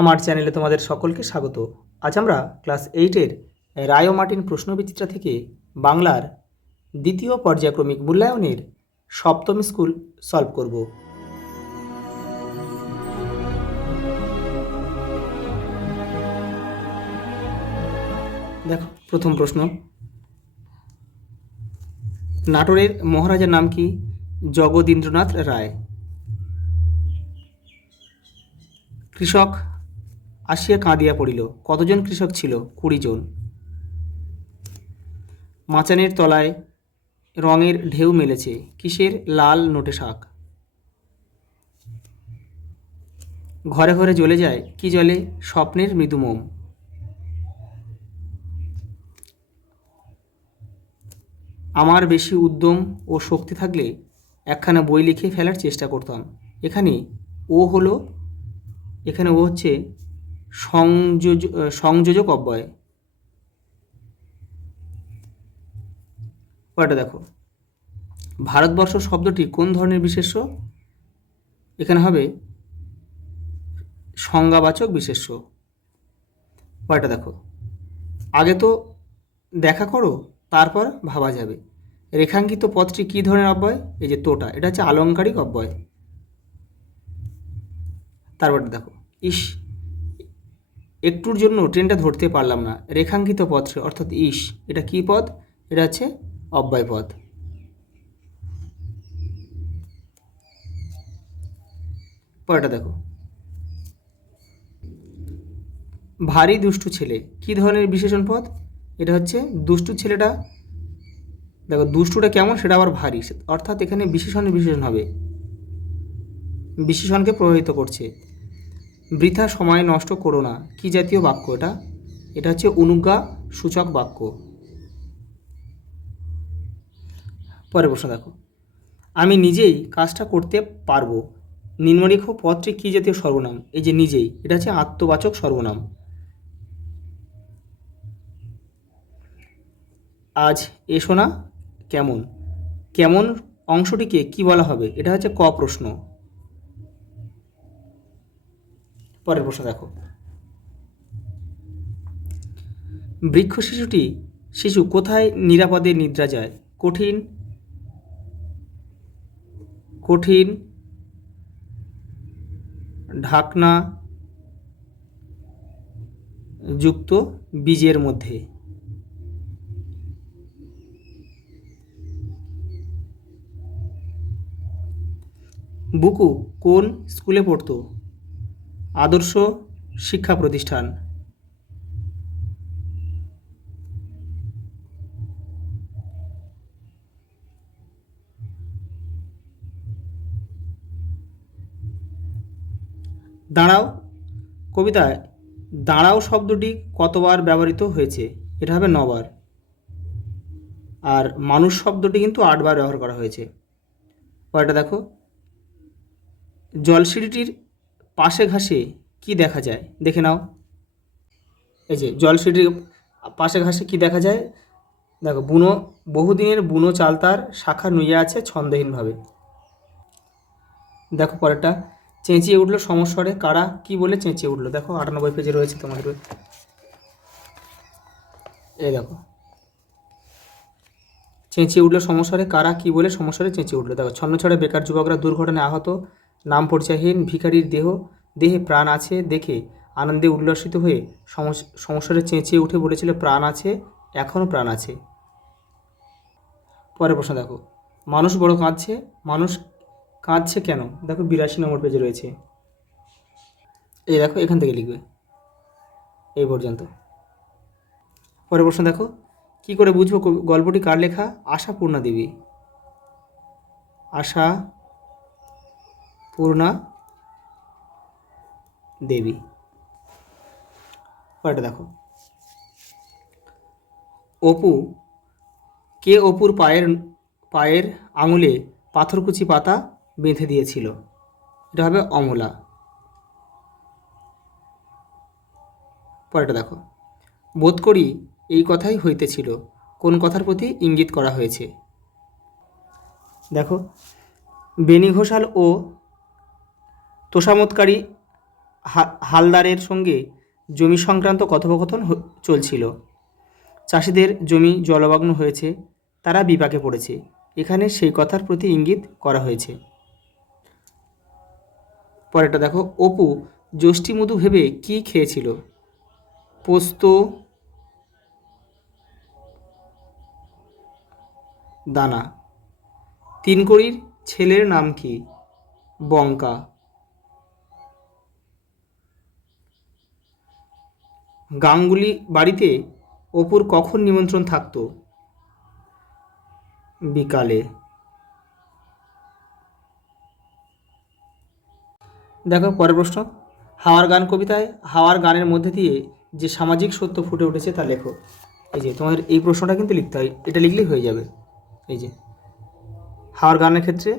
আমার চ্যানেলে তোমাদের সকলকে স্বাগত। আজ আমরা ক্লাস 8-এর রায় ও মার্টিন প্রশ্নবিচিত্রা থেকে বাংলার দ্বিতীয় পর্যায়ক্রমিক মূল্যায়নের সপ্তম স্কুল সলভ করব। দেখো প্রথম প্রশ্ন, নাটোরের মহারাজার নাম কি? জগদীন্দ্রনাথ রায়। কৃষক আসিয়া কাঁদিয়া পড়িল। কতজন কৃষক ছিল? 20 জন। মাচানের তলায় রঙের ঢেউ মেলেছে। কিসের? লাল নোটে শাক। ঘরে ঘরে জ্বলে যায়। কি জ্বলে? স্বপ্নের মৃদু মোম। আমার বেশি উদ্যম ও শক্তি থাকলে একখানা বই লিখে ফেলার চেষ্টা করতাম। এখানে ও হচ্ছে সংযোজক অব্যয়। পরেরটা দেখো, ভারতবর্ষ শব্দটি কোন ধরনের বিশেষ্য? এখানে হবে সংজ্ঞাবাচক বিশেষ্য। পরেরটা দেখো, আগে তো দেখা করো তারপর ভাবা যাবে। রেখাঙ্কিত পদটি কী ধরনের অব্যয়? এই যে তোটা, এটা হচ্ছে আলংকারিক অব্যয়। তারপরটা দেখো, ইস একটুর জন্য ট্রেনটা ধরতে পারলাম না। রেখাঙ্কিত পদটি অর্থাৎ ইস, এটা কী পদ? এটা হচ্ছে অব্যয় পদ। পরেরটা দেখো, ভারী দুষ্টু ছেলে কী ধরনের বিশেষণ পদ? এটা হচ্ছে দুষ্টু ছেলেটা, দেখো দুষ্টুটা কেমন সেটা আবার ভারী, অর্থাৎ এখানে বিশেষণ হবে, বিশেষণকে প্রভাবিত করছে। বৃথা সময় নষ্ট করো না কী জাতীয় বাক্য? এটা হচ্ছে অনুজ্ঞা সূচক বাক্য। পরের প্রশ্ন দেখো, আমি নিজেই কাজটা করতে পারবো নিম্নলিখিত পদটি কী জাতীয় সর্বনাম? এই যে নিজেই, এটা হচ্ছে আত্মবাচক সর্বনাম। আজ এসো না কেমন, কেমন অংশটিকে কি বলা হবে? এটা হচ্ছে ক প্রশ্ন। পরের প্রশ্ন দেখো, বৃক্ষ শিশু কোথায় নিরাপদে নিদ্রা যায়? কঠিন ঢাকনা যুক্ত বীজের মধ্যে। বুকু কোন স্কুলে পড়তো? আদর্শ শিক্ষা প্রতিষ্ঠান। দাঁড়াও কবিতায় দাঁড়াও শব্দটি কতবার ব্যবহৃত হয়েছে? এটা হবে 9 বার। আর মানুষ শব্দটি কিন্তু 8 বার ব্যবহার করা হয়েছে। পরেরটা দেখো, জলসিঁড়িটির পাশে ঘাসে কি দেখা যায়? দেখে নাও। এই যে জলসিঁড়ির পাশে ঘাসে কি দেখা যায়? দেখো বহুদিনের বুনো চালতার শাখা নুইয়া আছে ছন্দহীনভাবে। দেখো পরেরটা, চেঁচিয়ে উঠলো সমস্বরে কারা কি বলে চেঁচিয়ে উঠলো? দেখো 98 পেজে রয়েছে তোমাদের। এই দেখো, চেঁচিয়ে উঠলো সমস্বরে কারা কি বলে সমস্বরে চেঁচিয়ে উঠলো। দেখো, ছন্নছড়ে বেকার যুবকরা দুর্ঘটনায় আহত, নাম পরিচয়হীন ভিখারির দেহে প্রাণ আছে দেখে আনন্দে উল্লসিত হয়ে সমস্বরে চেঁচিয়ে উঠে বলেছিল প্রাণ আছে, এখনও প্রাণ আছে। পরের প্রশ্ন দেখো, মানুষ বড় কাঁদছে, মানুষ কাঁদছে কেন? দেখো 82 নম্বর পেজে রয়েছে। এই দেখো এখান থেকে লিখবে এই পর্যন্ত। পরের প্রশ্ন দেখো, কি করে বুঝবো গল্পটি কার লেখা? আশাপূর্ণা দেবী। আশাপূর্ণা দেবী। পরেরটা দেখো, অপুর পায়ের আঙুলে পাথরকুচি পাতা বেঁধে দিয়েছিল? এটা হবে অমলা। পরেরটা দেখো, বোধ করি এই কথাই হইতেছিল, কোন কথার প্রতি ইঙ্গিত করা হয়েছে? দেখো, বেনি ঘোষাল ও তোষামতকারী হালদারের সঙ্গে জমি সংক্রান্ত কথোপকথন চলছিল। চাষিদের জমি জলমগ্ন হয়েছে, তারা বিপাকে পড়েছে, এখানে সেই কথার প্রতি ইঙ্গিত করা হয়েছে। পরেরটা দেখো, অপু যষ্টি মধু ভেবে কি খেয়েছিল? পোস্ত, দানা। তিনকড়ির ছেলের নাম কি? বঙ্কা। গাঙ্গুলি বাড়িতে অপুর কখন নিমন্ত্রণ থাকতো? বিকালে। দেখো পরের প্রশ্ন, হাওয়ার গান কবিতায় হাওয়ার গানের মধ্যে দিয়ে যে সামাজিক সত্য ফুটে উঠেছে তা লেখো। এই যে তোমাদের এই প্রশ্নটা কিন্তু লিখতে হয়, এটা লিখলেই হয়ে যাবে। এই যে হাওয়ার গানের ক্ষেত্রে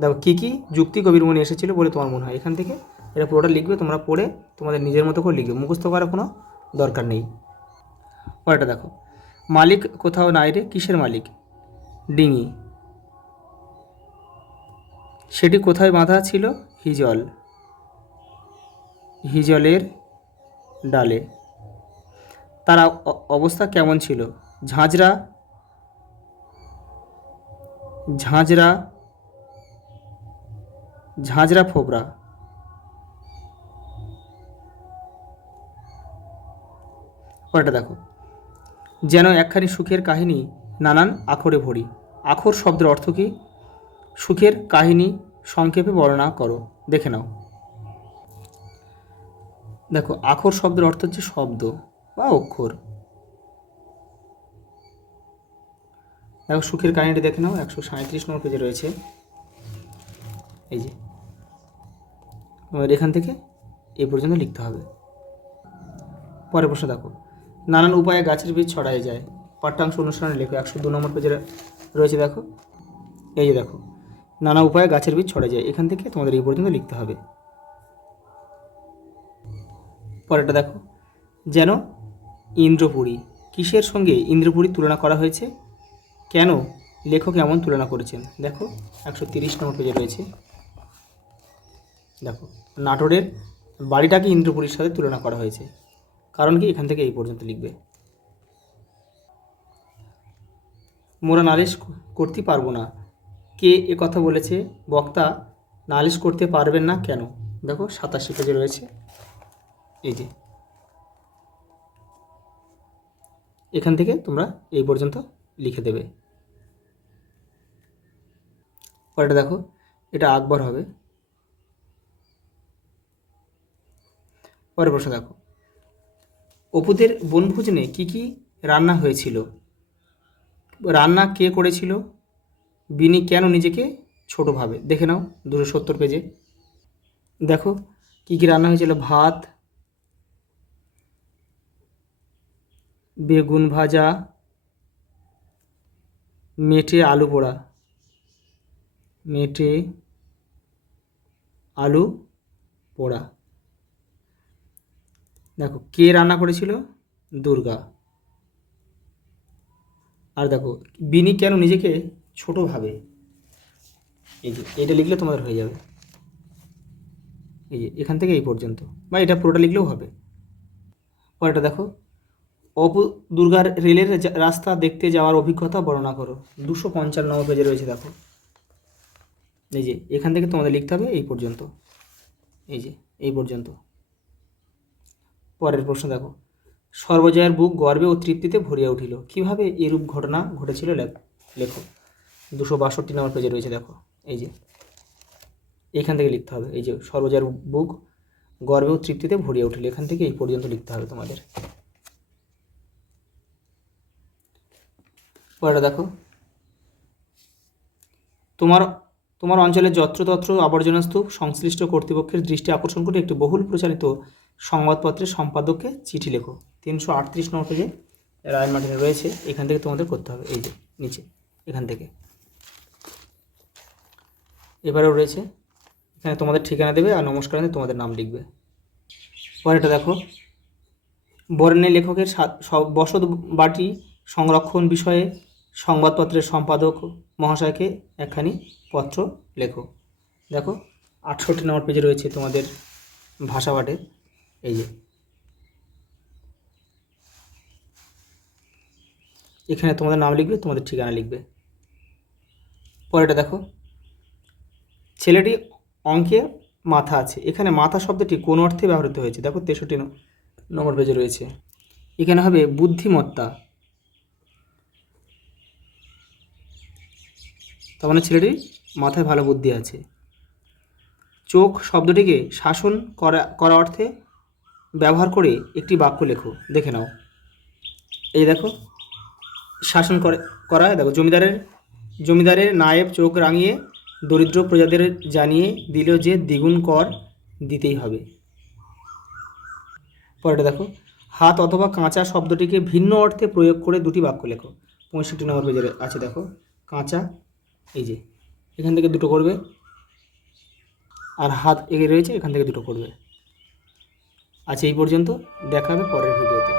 দেখো কী কী যুক্তি কবির মনে এসেছিলো বলে তোমার মনে হয়, এখান থেকে এটা পুরোটা লিখবে, তোমরা পড়ে তোমাদের নিজের মতো করে লিখবে, মুখস্থ করার কোনো দরকার নেই। পরেরটা দেখো, মালিক কোথাও নাই রে, কিসের মালিক? ডিঙি। সেটি কোথায় বাঁধা ছিল? হিজল, হিজলের ডালে। তার অবস্থা কেমন ছিল? ঝাঁঝরা, ঝাঁঝরা, ঝাঁঝরা ফোবরা। পরেরটা দেখো, যেন একখানি সুখের কাহিনী নানান আখরে ভরি। আখর শব্দের অর্থ কী? সুখের কাহিনী সংক্ষেপে বর্ণনা করো, দেখে নাও। দেখো আখর শব্দের অর্থ হচ্ছে শব্দ বা অক্ষর। দেখো সুখের কাহিনীটি দেখে নাও, 137 নম্বর পেজে রয়েছে। এই যে এখান থেকে এই পর্যন্ত লিখতে হবে। পরের প্রশ্ন দেখো, নানান উপায়ে গাছের বীজ ছড়ায় যায়। পাঠ্যাংশ অনুষ্ঠানে লেখো, 102 নম্বর পেজে রয়েছে। দেখো এই যে দেখো, নানা উপায়ে গাছের বীজ ছড়ায় যায়, এখান থেকে তোমাদের এই পর্যন্ত লিখতে হবে। পরেরটা দেখো, যেন ইন্দ্রপুরী, কিসের সঙ্গে ইন্দ্রপুরীর তুলনা করা হয়েছে? কেন লেখক এমন তুলনা করেছেন? দেখো 130 নম্বর পেজে রয়েছে। দেখো নাটোরের বাড়িটাকে ইন্দ্রপুরীর সাথে তুলনা করা হয়েছে, কারণ কি? এখান থেকে এই পর্যন্ত লিখবে। মোরা নালিশ করতে পারবো না, কে এ কথা বলেছে? বক্তা নালিশ করতে পারবেন না কেন? দেখো 87 পেজে রয়েছে। এই যে এখান থেকে তোমরা এই পর্যন্ত লিখে দেবে। পরেরটা দেখো, এটা আকবর হবে। পরের প্রশ্ন দেখো, অপুদের বনভোজনে কি কি রান্না হয়েছিল? রান্না কে করেছিল? বিনি কেন নিজেকে ছোট ভাবে? দেখে নাও 270 পেজে। দেখো কি কি রান্না হয়েছিল? ভাত, বেগুন ভাজা, মেটে আলু পোড়া, মেটে আলু পোড়া। দেখো কে রান্না করেছিল? দুর্গা। আর দেখো বিনি কেন নিজেকে ছোট ভাবে? এই যে এটা লিখলে তোমাদের হয়ে যাবে। এই যে এখান থেকে এই পর্যন্ত, বা এটা পুরোটা লিখলেও হবে। পরেরটা দেখো, অপু দুর্গার রেলের রাস্তা দেখতে যাওয়ার অভিজ্ঞতা বর্ণনা করো। 255 নম্বর পেজে রয়েছে। দেখো এই যে এখান থেকে তোমাদের লিখতে হবে এই পর্যন্ত, এই যে এই পর্যন্ত। পরের প্রশ্ন দেখো, সর্বজয়ার বুক গর্বে ও তৃপ্তিতে ভরিয়া উঠিল, কীভাবে এরূপ ঘটনা ঘটেছিল লেখো। 262 নম্বর পেজে রয়েছে। দেখো এই যে এইখান থেকে লিখতে হবে। এই যে সর্বজয়ার বুক গর্বে ও তৃপ্তিতে ভরিয়া উঠিল, এখান থেকে এই পর্যন্ত লিখতে হবে তোমাদের। পরেরটা দেখো, তোমার অঞ্চলে যত্রতত্র আবর্জনা স্তূপ সংশ্লিষ্ট কর্তৃপক্ষের দৃষ্টি আকর্ষণ করে একটি বহুল প্রচারিত সংবাদপত্রের সম্পাদককে চিঠি লেখো। 338 নম্বর পেজে রায়ের মার্টিনে রয়েছে, এখান থেকে তোমাদের করতে হবে। এই যে নিচে এখান থেকে এবারেও রয়েছে, এখানে তোমাদের ঠিকানা দেবে আর নমস্কার তোমাদের নাম লিখবে। পরেরটা দেখো, বরেণ্য লেখকের বসত বাটি সংরক্ষণ বিষয়ে সংবাদপত্রের সম্পাদক মহাশয়কে একখানি পত্র লেখো। দেখো 68 নম্বর পেজে রয়েছে তোমাদের ভাষা পাঠে এই যে এখানে তোমাদের নাম লিখবে, তোমাদের ঠিকানা লিখবে। পরেরটা দেখো, ছেলেটি অঙ্কে মাথা আছে। এখানে মাথা শব্দটি কোন অর্থে ব্যবহৃত হয়েছে? দেখো 63 নম্বর পেজে রয়েছে। এখানে হবে বুদ্ধিমত্তা, তার মানে ছেলেটির মাথায় ভালো বুদ্ধি আছে। চোখ শব্দটিকে শাসন করা অর্থে ব্যবহার করে একটি বাক্য লেখো। দেখে নাও, এই দেখো শাসন করা। দেখো, জমিদারের নায়েব চোখ রাঙিয়ে দরিদ্র প্রজাদের জানিয়ে দিল যে দ্বিগুণ কর দিতেই হবে। পরেটা দেখো, হাত অথবা কাঁচা শব্দটিকে ভিন্ন অর্থে প্রয়োগ করে দুটি বাক্য লেখো। 65 নম্বর পেজে আছে দেখো, কাঁচা, এই যে এখান থেকে দুটো করবে, আর হাত এগিয়ে রয়েছে, এখান থেকে দুটো করবে। আচ্ছা, এই পর্যন্ত, দেখা হবে পরের ভিডিওতে।